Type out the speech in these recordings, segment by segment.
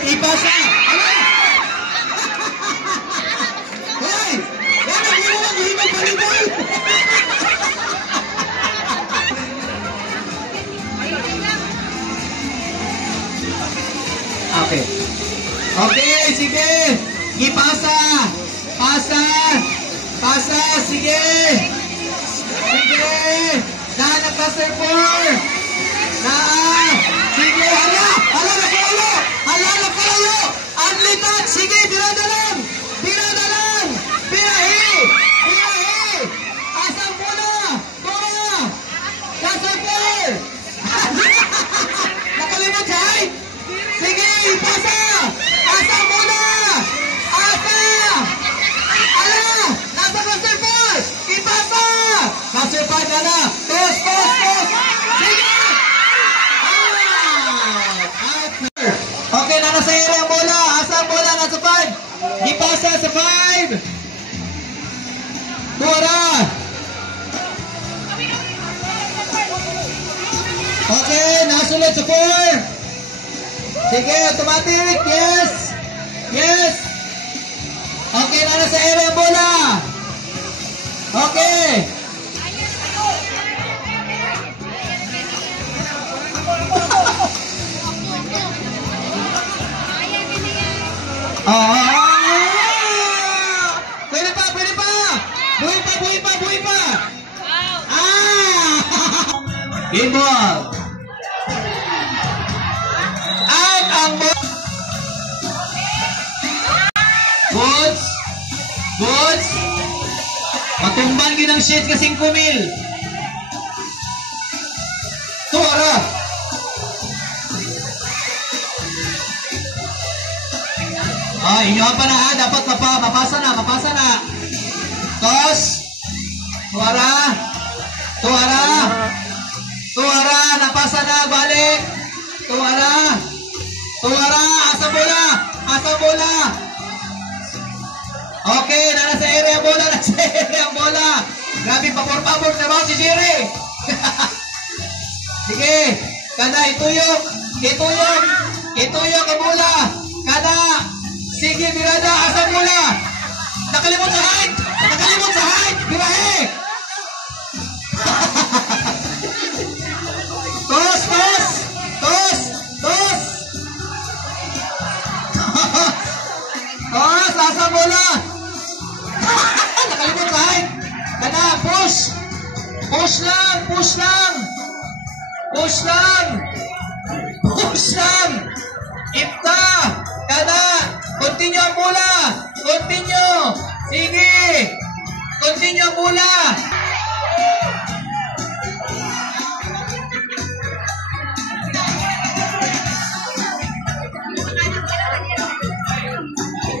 Ipasa! Ano? Hoy! Yan ang hindi mo maghihimag palibol! Okay. Okay, sige! Ipasa! Pasa! Pasa! Sige! Sige! Daan ang cluster 4! Daan! Sige! Hala! Hala! Nakaulo! Hala! Nakaulo! Unlitat! Sige! Birada lang! Birada lang! Birahi! Birahi! Asang muna! Tora! Cluster 4! Nakalimot sa height! Sige! Ipasa! Asang muna! Asa! Hala! Nasa cluster 4! Ipasa! Cluster 5 na na! Tos! Tos! Tos! Sige! Okay, na nasa area ang bola. Asa ang bola? Nasa 5. Ipasa sa 5. Tuwara. Okay, nasunod sa 4. Sige, automatic. Yes. Yes. Okay, na nasa area ang bola. Okay. Pwede pa, pwede pa! Buhay pa, buhay pa, buhay pa! Game ball! At ang ball! Goods! Goods! Matumban ginang shit ka 5,000! Tuwara! Inyo pa na ha, dapat mapasa na, mapasa na. Tos. Tuwara. Tuwara. Tuwara, napasa na, balik. Tuwara. Tuwara, asa bola. Asa bola. Okay, nasa area bola, nasa area bola. Grabe, pabor-pabor na ba si Jerry? Sige, kada ituyok. Ituyok. Ituyok ang bola. Kada. Sige, birada, asang mula. Nakalimot sa height. Nakalimot sa height. Birahe. Tos, tos. Tos, tos. Tos, asang mula. Nakalimot sa height. Kada, push. Push lang, push lang. Push lang. Push lang. Ipta. Kada. Continue ang bola. Continue. Sige. Continue ang bola.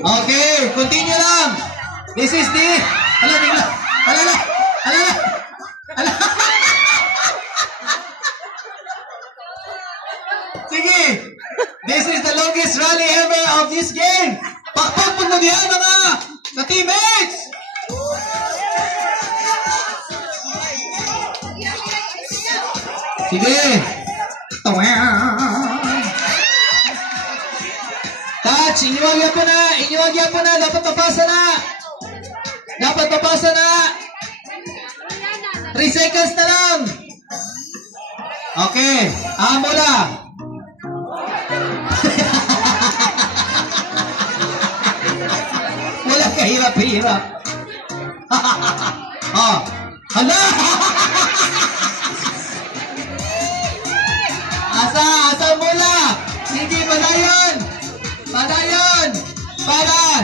Okay. Continue lang. This is the... Hala, hala. Hala, hala. Hala. Sige. This is the longest rally ever of this game. Pakpak po mo diyan mga sa teammates. Sige. Touch. Inyuwagyan po na. Inyuwagyan po na. Dapat mapasa na. Dapat mapasa na. 3 seconds na lang. Okay. Bola. Wala kahirap-hirap. Hala! Asa mula. Sige, padayon. Padayon. Padan.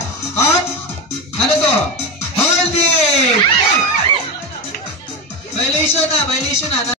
Ano to? Holding. Violation na.